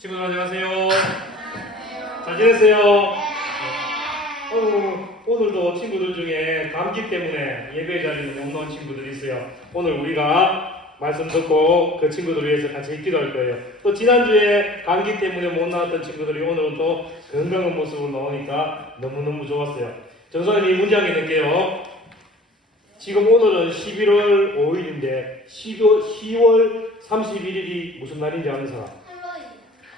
친구들 안녕하세요. 잘 지냈어요? 오늘도 친구들 중에 감기 때문에 예배 자리에 못 나온 친구들이 있어요. 오늘 우리가 말씀 듣고 그 친구들 위해서 같이 기도할 거예요. 또 지난주에 감기 때문에 못 나왔던 친구들이 오늘은 또 건강한 모습으로 나오니까 너무너무 좋았어요. 정선생님 문제하게 낼게요. 지금 오늘은 11월 5일인데 10월 31일이 무슨 날인지 아는 사람?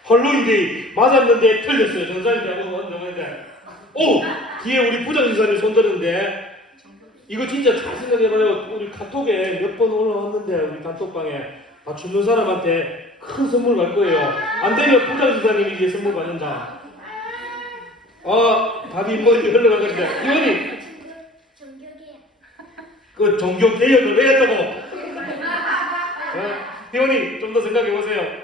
할로윈데이 맞았는데 틀렸어요. 정선생님하고 언제 오! 뒤에 우리 부장지사님 손들었는데 이거 진짜 잘 생각해봐요. 우리 카톡에 몇 번 올라왔는데 우리 단톡방에 주는 사람한테 큰 선물 갈 거예요. 안 되면 부장지사님이 이제 선물 받는다. 답이 뭐지 흘러가는데 이원이 그 종교 개혁을 왜 했다고? 이원이 좀 더 생각해보세요.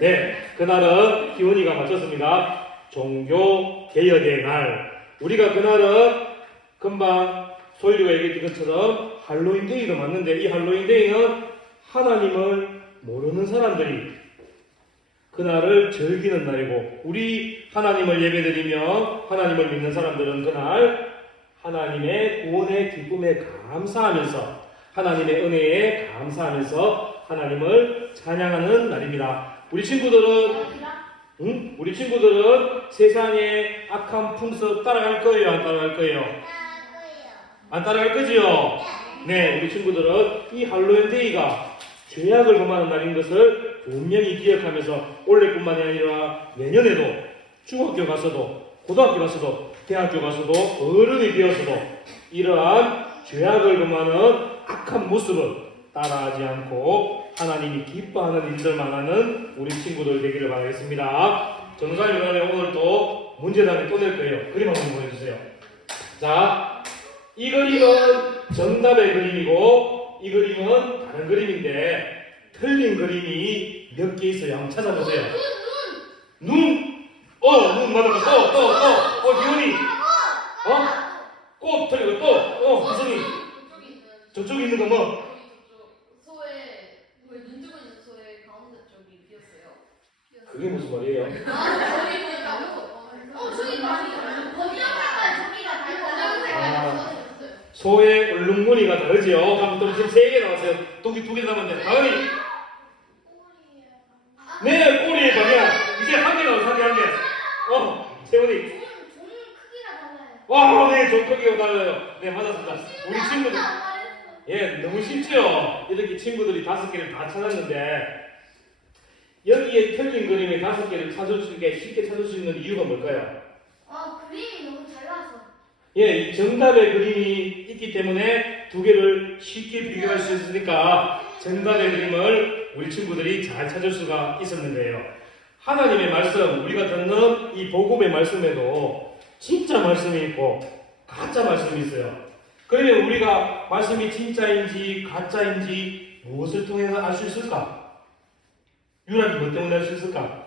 네, 그날은 기훈이가 맞췄습니다. 종교 개혁의 날. 우리가 그날은 금방 소율이가 얘기했던 것처럼 할로윈데이도 맞는데 이 할로윈데이는 하나님을 모르는 사람들이 그날을 즐기는 날이고 우리 하나님을 예배드리며 하나님을 믿는 사람들은 그날 하나님의 구원의 기쁨에 감사하면서 하나님의 은혜에 감사하면서 하나님을 찬양하는 날입니다. 우리 친구들은 세상의 악한 풍습 따라갈 거예요? 안 따라갈 거예요? 안 따라갈 거지요? 네, 우리 친구들은 이 할로윈데이가 죄악을 범하는 날인 것을 분명히 기억하면서 올해뿐만이 아니라 내년에도 중학교 가서도 고등학교 가서도 대학교 가서도 어른이 되어서도 이러한 죄악을 범하는 악한 모습을 따라하지 않고 하나님이 기뻐하는 일들만 하는 우리 친구들 되기를 바라겠습니다. 정사님 오늘 또 문제단에 또 낼 거예요. 그림 한번 보여주세요. 자, 이 그림은 정답의 그림이고 이 그림은 다른 그림인데 틀린 그림이 몇 개 있어요. 한번 찾아보세요. 눈! 눈 맞았어. 또 기훈이! 꽃 틀리고 또! 구성이! 저쪽에 있는 거 뭐? 그게 무슨 말이에요? 소의 얼룩무늬가 다르지요. 그럼 또 지금 3개 나왔어요. 두 개 남았는데 다은이. 네, 꼬리의 방향. 이제 한 개 나왔어. 한 개. 세훈이. 네, 종 크기가 달라요. 네, 맞았습니다. 우리 친구들. 너무 쉽죠? 이렇게 친구들이 5개를 다 찾았는데 여기에 틀린 그림의 5개를 찾을 수 있게 쉽게 찾을 수 있는 이유가 뭘까요? 그림이 너무 잘 나와서. 이 정답의 그림이 있기 때문에 2개를 쉽게 비교할 수 있으니까 정답의 그림을 우리 친구들이 잘 찾을 수가 있었는 거예요. 하나님의 말씀, 우리가 듣는 이 복음의 말씀에도 진짜 말씀이 있고 가짜 말씀이 있어요. 그러면 우리가 말씀이 진짜인지 가짜인지 무엇을 통해서 알 수 있을까? 유라기 뭐 때문에 알 수 있을까?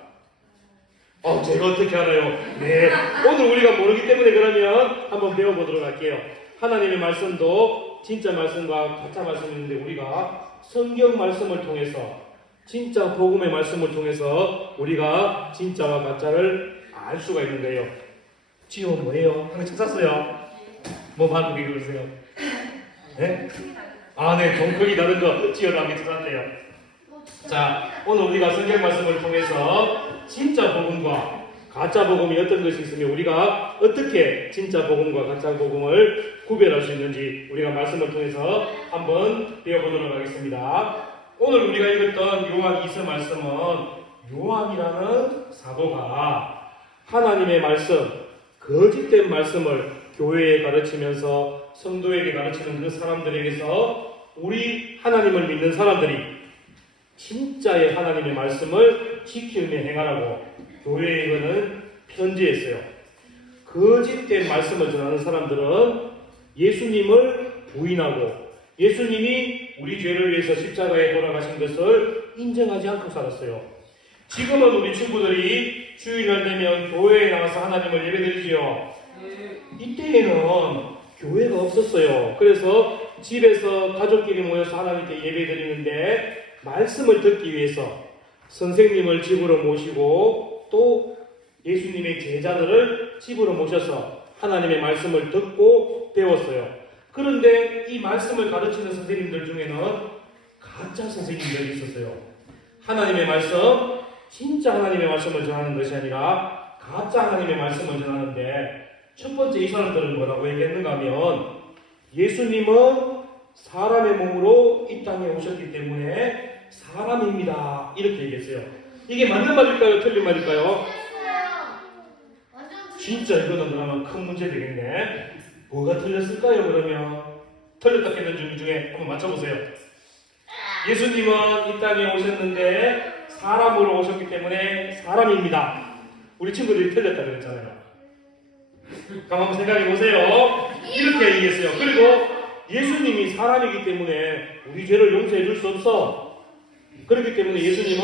제가 어떻게 알아요? 네, 오늘 우리가 모르기 때문에 그러면 한번 배워보도록 할게요. 하나님의 말씀도 진짜 말씀과 가짜 말씀이 있는데 우리가 성경 말씀을 통해서 진짜 복음의 말씀을 통해서 우리가 진짜와 가짜를 알 수가 있는 거예요. 지호 뭐예요? 한번 찾았어요? 뭐 받고 계세요? 네? 네, 종 크기 다른 거 지호를 한번 찾았대요. 자, 오늘 우리가 성경 말씀을 통해서 진짜 복음과 가짜 복음이 어떤 것이 있으며 우리가 어떻게 진짜 복음과 가짜 복음을 구별할 수 있는지 우리가 말씀을 통해서 한번 배워보도록 하겠습니다. 오늘 우리가 읽었던 요한 2서 말씀은 요한이라는 사도가 하나님의 말씀, 거짓된 말씀을 교회에 가르치면서 성도에게 가르치는 그 사람들에게서 우리 하나님을 믿는 사람들이 진짜의 하나님의 말씀을 지키며 행하라고 교회에게는 편지했어요. 거짓된 말씀을 전하는 사람들은 예수님을 부인하고 예수님이 우리 죄를 위해서 십자가에 돌아가신 것을 인정하지 않고 살았어요. 지금은 우리 친구들이 주일날 되면 교회에 나가서 하나님을 예배드리지요. 이때에는 교회가 없었어요. 그래서 집에서 가족끼리 모여서 하나님께 예배드리는데 말씀을 듣기 위해서 선생님을 집으로 모시고 또 예수님의 제자들을 집으로 모셔서 하나님의 말씀을 듣고 배웠어요. 그런데 이 말씀을 가르치는 선생님들 중에는 가짜 선생님들이 있었어요. 하나님의 말씀, 진짜 하나님의 말씀을 전하는 것이 아니라 가짜 하나님의 말씀을 전하는데, 첫 번째 이 사람들은 뭐라고 얘기했는가 하면, 예수님은 사람의 몸으로 이 땅에 오셨기 때문에 사람입니다, 이렇게 얘기했어요. 이게 맞는 말일까요? 틀린 말일까요? 진짜 이거는 그러면 큰 문제 되겠네. 뭐가 틀렸을까요? 그러면 틀렸다 했는 중 중에 한번 맞춰보세요. 예수님은 이 땅에 오셨는데 사람으로 오셨기 때문에 사람입니다. 우리 친구들이 틀렸다 그랬잖아요. 그럼 한번 생각해 보세요. 이렇게 얘기했어요. 그리고 예수님이 사람이기 때문에 우리 죄를 용서해 줄 수 없어. 그렇기 때문에 예수님은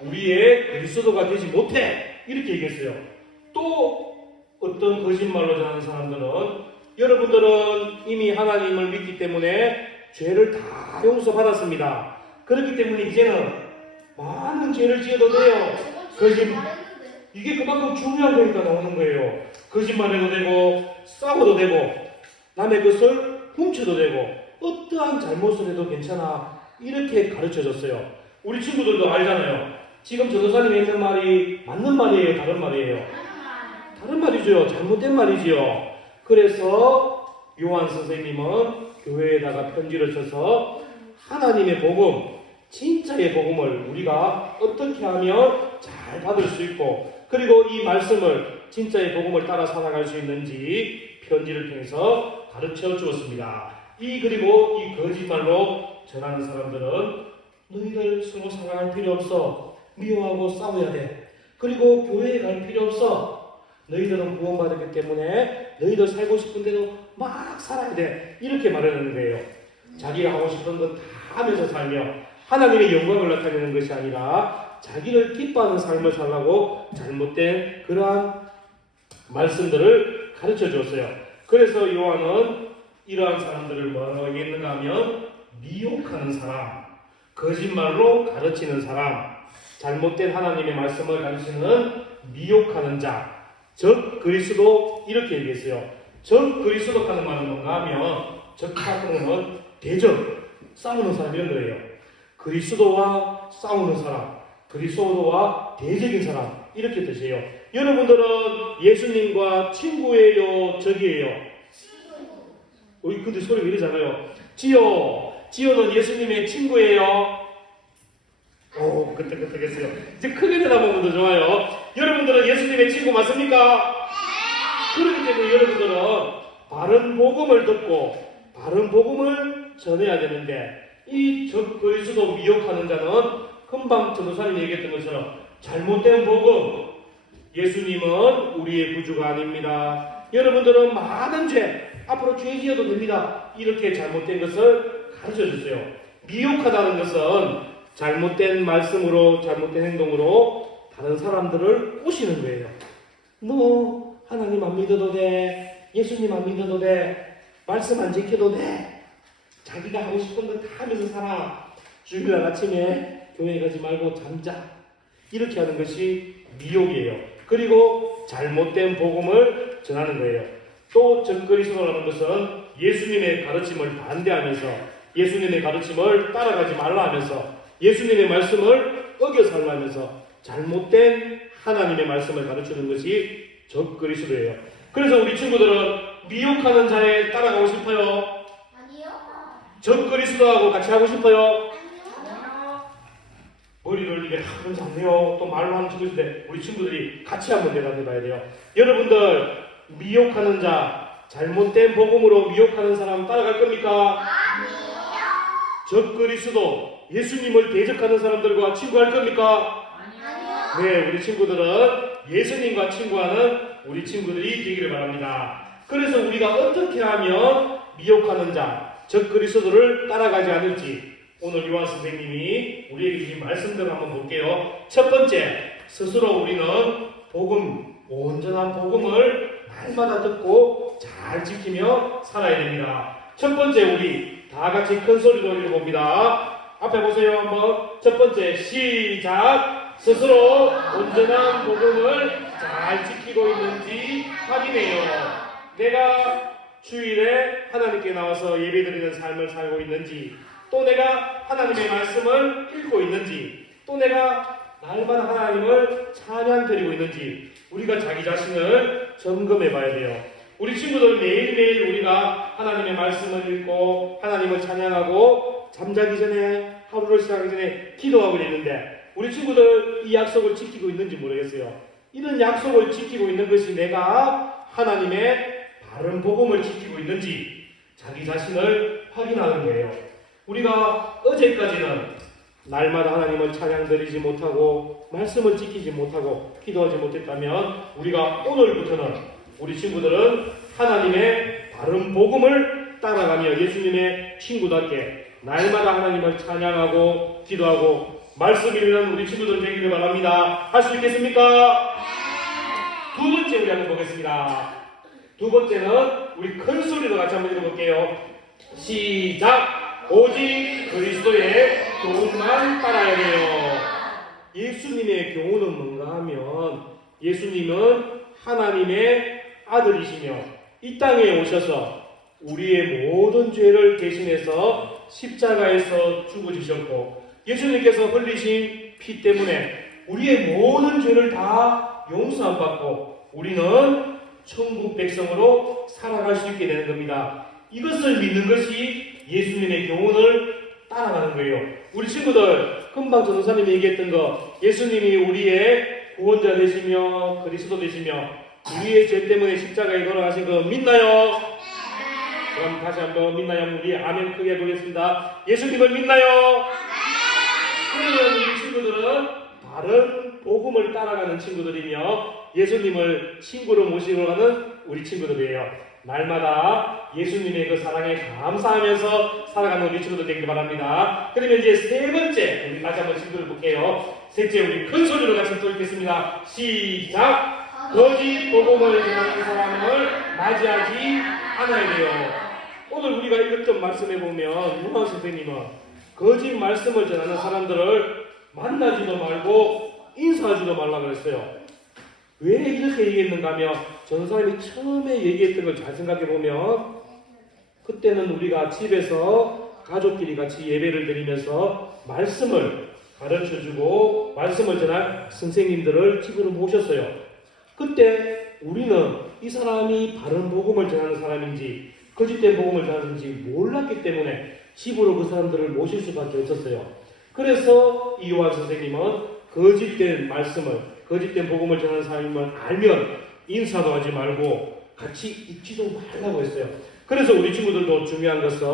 우리의 그리스도가 되지 못해, 이렇게 얘기했어요. 또 어떤 거짓말로 전하는 사람들은, 여러분들은 이미 하나님을 믿기 때문에 죄를 다 용서받았습니다. 그렇기 때문에 이제는 많은 죄를 지어도 돼요. 이게 그만큼 중요한 거니까 나오는 거예요. 거짓말해도 되고, 싸워도 되고, 남의 것을 훔쳐도 되고, 어떠한 잘못을 해도 괜찮아, 이렇게 가르쳐줬어요. 우리 친구들도 알잖아요. 지금 전도사님이 했는 말이 맞는 말이에요, 다른 말이에요? 다른 말이죠. 잘못된 말이지요. 그래서 요한 선생님은 교회에다가 편지를 써서 하나님의 복음, 진짜의 복음을 우리가 어떻게 하면 잘 받을 수 있고, 그리고 이 말씀을, 진짜의 복음을 따라 살아갈 수 있는지 편지를 통해서 가르쳐 주었습니다. 그리고 이 거짓말로 전하는 사람들은, 너희들 서로 사랑할 필요 없어. 미워하고 싸워야 돼. 그리고 교회에 갈 필요 없어. 너희들은 구원받았기 때문에 너희들 살고 싶은 대로 막 살아야 돼, 이렇게 말하는 거예요. 자기가 하고 싶은 것 다 하면서 살며 하나님의 영광을 나타내는 것이 아니라 자기를 기뻐하는 삶을 살라고 잘못된 그러한 말씀들을 가르쳐 주었어요. 그래서 요한은 이러한 사람들을 뭐라고 얘기했는가 하면, 미혹하는 사람, 거짓말로 가르치는 사람, 잘못된 하나님의 말씀을 가르치는 미혹하는 자, 적 그리스도, 이렇게 얘기했어요. 적 그리스도 하는 말은 뭔가 하면, 적하는 대적, 싸우는 사람, 이런 거예요. 그리스도와 싸우는 사람, 그리스도와 대적인 사람, 이렇게 뜻이에요. 여러분들은 예수님과 친구예요, 적이에요? 근데 소리가 이리 작아요. 지효는 예수님의 친구예요? 끄떡끄떡했어요. 이제 크게 대답하면 더 좋아요. 여러분들은 예수님의 친구 맞습니까? 그렇기 때문에 여러분들은 바른 복음을 듣고 바른 복음을 전해야 되는데, 이 적 그리스도 미혹하는 자는 금방 전도사님이 얘기했던 것처럼 잘못된 복음, 예수님은 우리의 구주가 아닙니다. 여러분들은 많은 죄, 앞으로 죄 지어도 됩니다, 이렇게 잘못된 것을 가르쳐주세요. 미혹하다는 것은 잘못된 말씀으로, 잘못된 행동으로 다른 사람들을 꼬시는 거예요. 너 하나님 안 믿어도 돼, 예수님 안 믿어도 돼, 말씀 안 지켜도 돼, 자기가 하고 싶은 거 다 하면서 살아, 주일날 아침에 교회 가지 말고 잠자, 이렇게 하는 것이 미혹이에요. 그리고 잘못된 복음을 전하는 거예요. 또 적그리스도라는 것은 예수님의 가르침을 반대하면서, 예수님의 가르침을 따라가지 말라 하면서, 예수님의 말씀을 어겨 살라 하면서 잘못된 하나님의 말씀을 가르치는 것이 적그리스도예요. 그래서 우리 친구들은 미혹하는 자에 따라가고 싶어요? 아니요. 적그리스도하고 같이 하고 싶어요? 아니요. 머리를 이게 하면서 안 돼요. 또 말로 하는 친구인데 우리 친구들이 같이 한번 대답해 봐야 돼요. 여러분들, 미혹하는 자, 잘못된 복음으로 미혹하는 사람 따라갈 겁니까? 아니요. 적그리스도, 예수님을 대적하는 사람들과 친구할 겁니까? 아니요. 네, 우리 친구들은 예수님과 친구하는 우리 친구들이 되기를 바랍니다. 그래서 우리가 어떻게 하면 미혹하는 자, 적그리스도를 따라가지 않을지 오늘 요한 선생님이 우리에게 주신 말씀들을 한번 볼게요. 첫 번째, 스스로 우리는 복음, 온전한 복음을 날마다 듣고 잘 지키며 살아야 됩니다. 첫 번째, 우리 다 같이 큰 소리로 읽어봅니다. 앞에 보세요. 한번 첫 번째 시작. 스스로 온전한 복음을 잘 지키고 있는지 확인해요. 내가 주일에 하나님께 나와서 예배드리는 삶을 살고 있는지, 또 내가 하나님의 말씀을 읽고 있는지, 또 내가 날마다 하나님을 찬양드리고 있는지 우리가 자기 자신을 점검해 봐야 돼요. 우리 친구들 매일매일 우리가 하나님의 말씀을 읽고 하나님을 찬양하고 잠자기 전에, 하루를 시작하기 전에 기도하고 있는데 우리 친구들 이 약속을 지키고 있는지 모르겠어요. 이런 약속을 지키고 있는 것이 내가 하나님의 바른 복음을 지키고 있는지 자기 자신을 확인하는 거예요. 우리가 어제까지는 날마다 하나님을 찬양드리지 못하고 말씀을 지키지 못하고 기도하지 못했다면 우리가 오늘부터는 우리 친구들은 하나님의 바른 복음을 따라가며 예수님의 친구답게 날마다 하나님을 찬양하고 기도하고 말씀 읽는 우리 친구들 되기를 바랍니다. 할 수 있겠습니까? 두 번째 우리 한번 보겠습니다. 두 번째는 우리 큰 소리로 같이 한번 읽어볼게요. 시작! 오직 그리스도의 교훈만 따라야 돼요. 예수님의 교훈은 뭔가 하면 예수님은 하나님의 아들이시며 이 땅에 오셔서 우리의 모든 죄를 대신해서 십자가에서 죽어주셨고 예수님께서 흘리신 피 때문에 우리의 모든 죄를 다 용서받고 우리는 천국 백성으로 살아갈 수 있게 되는 겁니다. 이것을 믿는 것이 예수님의 교훈을 따라가는 거예요. 우리 친구들 금방 전도사님이 얘기했던 거, 예수님이 우리의 구원자 되시며 그리스도 되시며 우리의 죄 때문에 십자가에 돌아가신 거 믿나요? 그럼 다시 한번 믿나요? 우리 아멘 크게 해보겠습니다. 예수님을 믿나요? 그러면 우리 친구들은 바른 복음을 따라가는 친구들이며 예수님을 친구로 모시고 가는 우리 친구들이에요. 날마다 예수님의 그 사랑에 감사하면서 살아가는 우리 친구들 되길 바랍니다. 그러면 이제 세 번째 우리 다시 한번 친구들 볼게요. 셋째 우리 큰 소리로 같이 또 읽겠습니다. 시작! 거짓 복음을 전하는 사람을 맞이하지 않아야 돼요. 오늘 우리가 읽었던 말씀에 보면 유한 선생님은 거짓 말씀을 전하는 사람들을 만나지도 말고 인사하지도 말라 그랬어요. 왜 이렇게 얘기했는가 하면 전사님이 처음에 얘기했던 걸 잘 생각해 보면 그때는 우리가 집에서 가족끼리 같이 예배를 드리면서 말씀을 가르쳐주고 말씀을 전할 선생님들을 집으로 모셨어요. 그때 우리는 이 사람이 바른 복음을 전하는 사람인지 거짓된 복음을 전하는지 몰랐기 때문에 집으로 그 사람들을 모실 수밖에 없었어요. 그래서 이요한 선생님은 거짓된 말씀을 거짓된 복음을 전하는 사람임을 알면 인사도 하지 말고 같이 있지도 말라고 했어요. 그래서 우리 친구들도 중요한 것은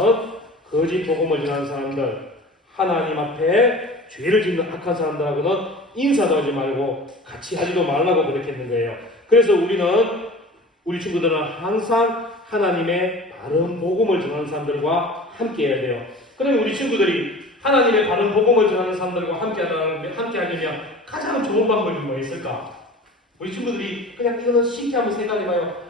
거짓 복음을 전하는 사람들, 하나님 앞에 죄를 짓는 악한 사람들하고는 인사도 하지 말고 같이 하지도 말라고 그렇게 했는 거예요. 그래서 우리 친구들은 항상 하나님의 바른 복음을 전하는 사람들과 함께 해야 돼요. 그러면 우리 친구들이 하나님의 바른 복음을 전하는 사람들과 함께 하려면 가장 좋은 방법이 뭐 있을까? 우리 친구들이 그냥 이거는 쉽게 한번 생각해봐요.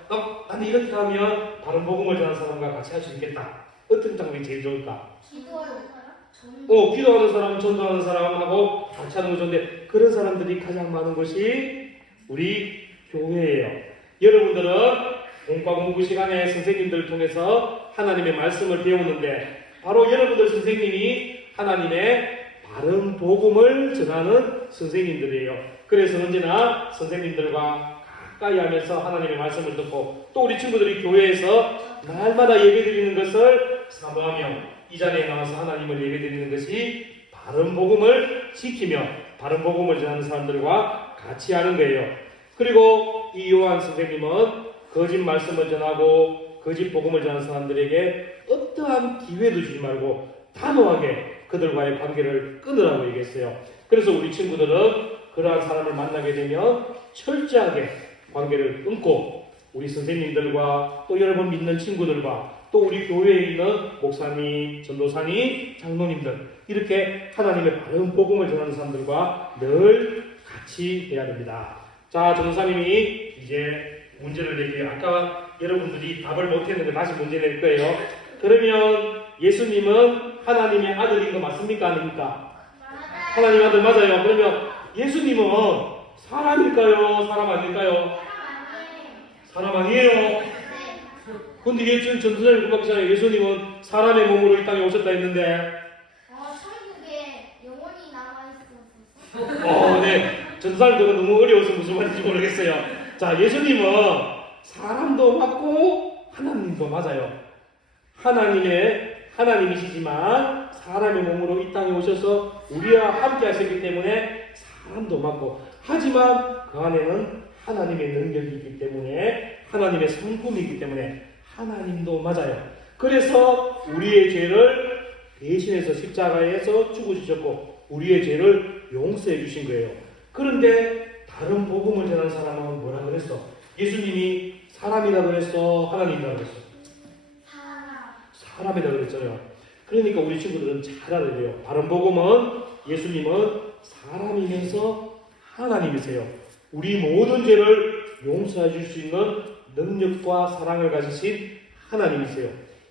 나는 이렇게 하면 바른 복음을 전하는 사람과 같이 할 수 있겠다. 어떤 방법이 제일 좋을까? 기도하는 사람? 기도하는 사람, 전도하는 사람하고 같이 하는 거 좋은데 그런 사람들이 가장 많은 것이 우리 교회예요. 여러분들은 공과 공부 시간에 선생님들을 통해서 하나님의 말씀을 배우는데 바로 여러분들 선생님이 하나님의 바른 복음을 전하는 선생님들이에요. 그래서 언제나 선생님들과 가까이 하면서 하나님의 말씀을 듣고 또 우리 친구들이 교회에서 날마다 예배드리는 것을 사모하며 이 자리에 나와서 하나님을 예배드리는 것이 바른 복음을 지키며 바른 복음을 전하는 사람들과 같이 하는 거예요. 그리고 이 요한 선생님은 거짓 말씀을 전하고 거짓 복음을 전하는 사람들에게 어떠한 기회도 주지 말고 단호하게 그들과의 관계를 끊으라고 얘기했어요. 그래서 우리 친구들은 그러한 사람을 만나게 되면 철저하게 관계를 끊고 우리 선생님들과 또 여러분 믿는 친구들과 또 우리 교회에 있는 목사님, 전도사님, 장로님들 이렇게 하나님의 바른 복음을 전하는 사람들과 늘 같이 해야 됩니다. 자, 전도사님이 이제 문제를 낼게요. 아까 여러분들이 답을 못했는데 다시 문제 낼 거예요. 그러면 예수님은 하나님의 아들인 거 맞습니까? 아닙니까? 하나님 아들 맞아요. 그러면 예수님은 사람일까요? 사람 아닐까요? 사람 아니에요. 근데 예수님 전도자님 공박기잖아요. 예수님은 사람의 몸으로 이 땅에 오셨다 했는데 천국에 영원히 남아있어서. 네. 전도사님 그거 너무 어려워서 무슨 말인지 모르겠어요. 자, 예수님은 사람도 맞고 하나님도 맞아요. 하나님이시지만 사람의 몸으로 이 땅에 오셔서 우리와 함께 하셨기 때문에 사람도 맞고, 하지만 그 안에는 하나님의 능력이 있기 때문에, 하나님의 성품이 있기 때문에 하나님도 맞아요. 그래서 우리의 죄를 대신해서 십자가에서 죽으셨고 우리의 죄를 용서해 주신 거예요. 그런데 다른 복음을 전하는 사람은 뭐라 그랬어? 예수님이 사람이라 그랬어? 하나님이라 그랬어? 사람이라 그랬잖아요. 그러니까 우리 친구들은 잘 알아야 돼요. 다른 복음은 예수님은 사람이면서 하나님이세요. 우리 모든 죄를 용서해 줄 수 있는 능력과 사랑을 가지신 하나님이세요.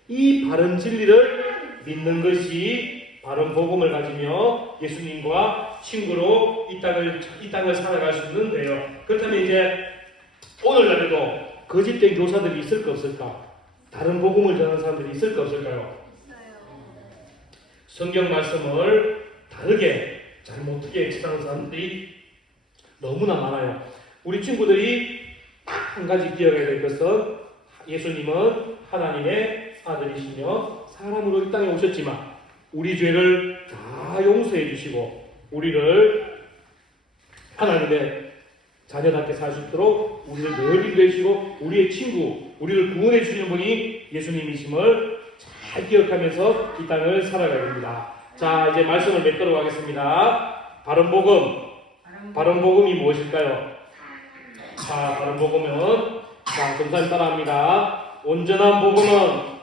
이 바른 진리를 믿는 것이 바른 복음을 가지며 예수님과 친구로 이 땅을 살아갈 수 있는 거예요. 그렇다면 이제 오늘날에도 거짓된 교사들이 있을까 없을까? 다른 복음을 전하는 사람들이 있을까 없을까요? 성경 말씀을 다르게 잘못하게 해석하는 사람들이 너무나 많아요. 우리 친구들이 한 가지 기억해야 될 것은 예수님은 하나님의 아들이시며 사람으로 이 땅에 오셨지만 우리 죄를 다 용서해 주시고 우리를 하나님의 자녀답게 살 수 있도록 우리를 늘 인도해주시고 우리의 친구, 우리를 구원해 주시는 분이 예수님이심을 잘 기억하면서 이 땅을 살아가야 됩니다. 자, 이제 말씀을 맺도록 하겠습니다. 바른 복음이 무엇일까요? 자, 바른 복음은, 자, 검사님 따라합니다. 온전한 복음은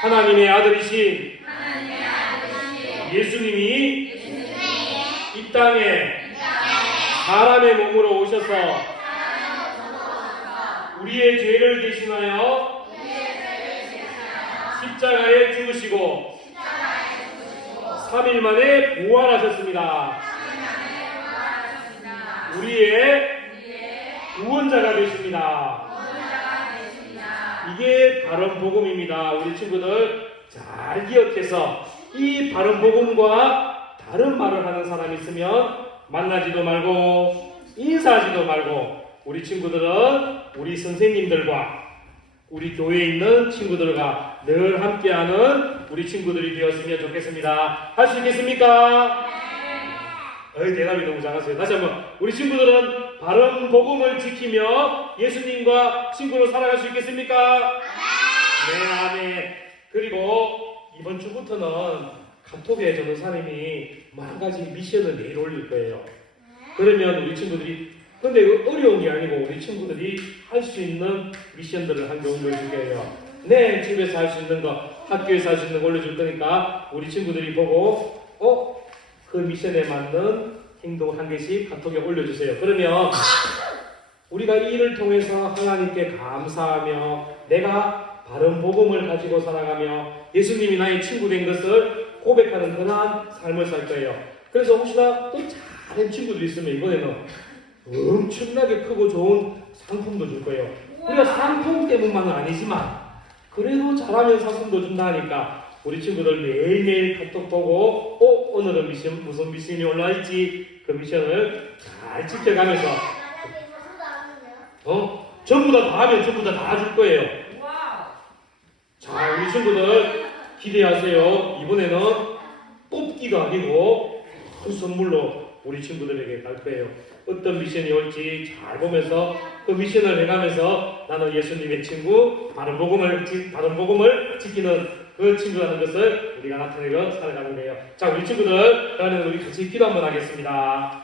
하나님의 아들이신 예수님이 이 땅에 사람의 몸으로 오셔서 우리의 죄를 대신하여 십자가에 죽으시고 3일 만에 부활하셨습니다. 우리의 구원자가 되십니다. 이게 바른 복음입니다. 우리 친구들 잘 기억해서 이 바른 복음과 다른 말을 하는 사람이 있으면 만나지도 말고 인사하지도 말고 우리 친구들은 우리 선생님들과 우리 교회에 있는 친구들과 늘 함께하는 우리 친구들이 되었으면 좋겠습니다. 할 수 있겠습니까? 대답이 너무 작았어요. 다시 한번, 우리 친구들은 바른 복음을 지키며 예수님과 친구로 살아갈 수 있겠습니까? 네, 아멘. 그리고 이번 주부터는 카톡에 전도사님이 만 가지 미션을 매일 올릴 거예요. 그러면 우리 친구들이, 근데 어려운 게 아니고 우리 친구들이 할 수 있는 미션들을 한 개 올려줄 거예요. 네, 집에서 할 수 있는 거, 학교에서 할 수 있는 거 올려줄 거니까 우리 친구들이 보고 그 미션에 맞는 행동 한 개씩 카톡에 올려주세요. 그러면 우리가 이 일을 통해서 하나님께 감사하며 내가 바른 복음을 가지고 살아가며 예수님이 나의 친구 된 것을 고백하는 그러한 삶을 살 거예요. 그래서 혹시나 또 잘한 친구들이 있으면 이번에는 엄청나게 크고 좋은 상품도 줄 거예요. 우리가 상품 때문만은 아니지만 그래도 잘하면 상품도 준다 하니까 우리 친구들 매일매일 카톡 보고 오늘은 미션, 무슨 미션이 올라있지, 그 미션을 잘 지켜가면서 전부 다 하면 전부 다 줄 거예요. 자, 우리 친구들 기대하세요. 이번에는 뽑기가 아니고 큰 선물로 우리 친구들에게 갈 거예요. 어떤 미션이 올지 잘 보면서 그 미션을 해가면서 나는 예수님의 친구, 바른 복음을 지키는 그 친구라는 것을 우리가 나타내고 살아가는 거예요. 자, 우리 친구들, 그러면 우리 같이 기도 한번 하겠습니다.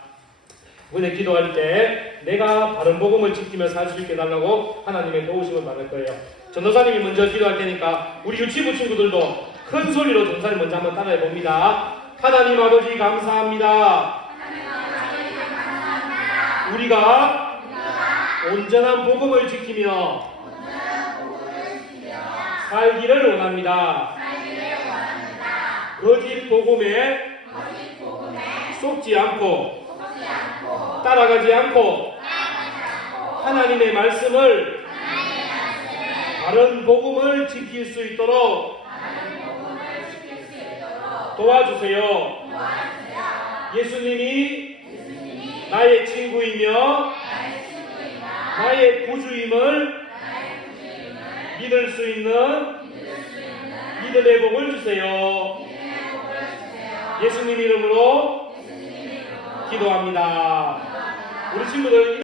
이번에 기도할 때 내가 바른 복음을 지키며 살 수 있게 해달라고 하나님의 도우심을 받을 거예요. 전도사님이 먼저 기도할 테니까 우리 유치부 친구들도 큰 소리로 전도사님 먼저 한번 따라해 봅니다. 하나님 아버지 감사합니다. 우리가 온전한 복음을 지키며 살기를 원합니다. 거짓 복음에 속지 않고 따라가지 않고 하나님의 말씀을 바른 복음을 지킬 수 있도록 도와주세요. 예수님이 나의 친구이며 나의 구주임을 믿을 수 있는 믿음의 복을 주세요. 예수님 이름으로 기도합니다. 우리 친구들